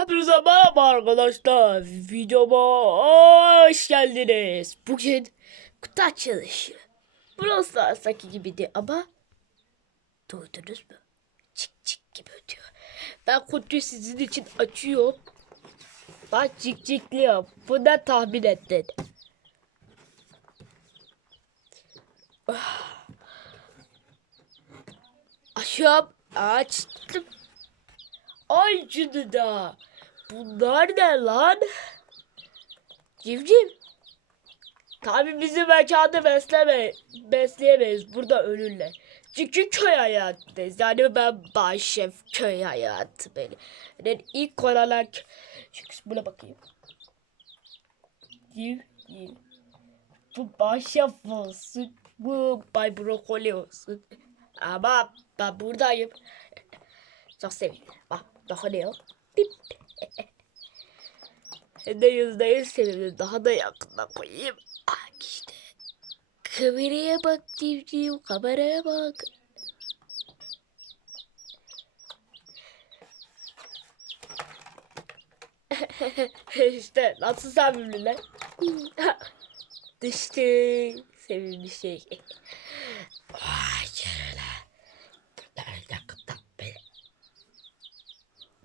Hepinize merhaba arkadaşlar. Videoma hoş geldiniz. Bugün kutu açılışı. Brawl Stars'taki gibiydi ama duydunuz mu? Çık çık gibi ötüyor. Ben kutuyu sizin için açıyorum. Ben cik cikliyorum. Bundan tahmin ettin. Ah. Açıyorum. Açtım. Ay canına. Bunlar ne lan? Civciv. Tabi bizim mekanda besleme, besleyemeyiz. Burada ölürler. Çünkü köy hayattayız. Yani ben başşef köy hayatı beni. Yani ilk olarak çünkü buna bakayım. Civciv. Bu başşef olsun. Bu Bay Brokoli olsun. Ama ben buradayım. Çok sevindim. Bak ne yok? Bip. Hem de yüzde yüz sevindim. Daha da yakından koyayım. Ah işte. Kameraya bak civciv. Kameraya bak. işte nasıl sevimliler? Düştü. Sevimli şey. Vay canına. Bunlar yakından beni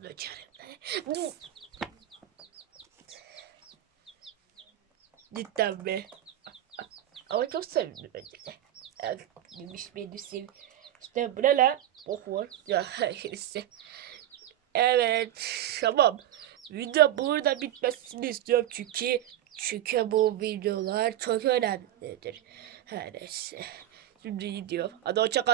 Löçerim Cidden mi? Ama çok sevindim bence de. Yani, demiş beni. İşte bu ne lan? Oh var. Ya işte. Evet. Tamam. Video burada bitmesini istiyorum çünkü çünkü bu videolar çok önemlidir. Her neyse. Şimdi gidiyor. Hadi hoşça kal.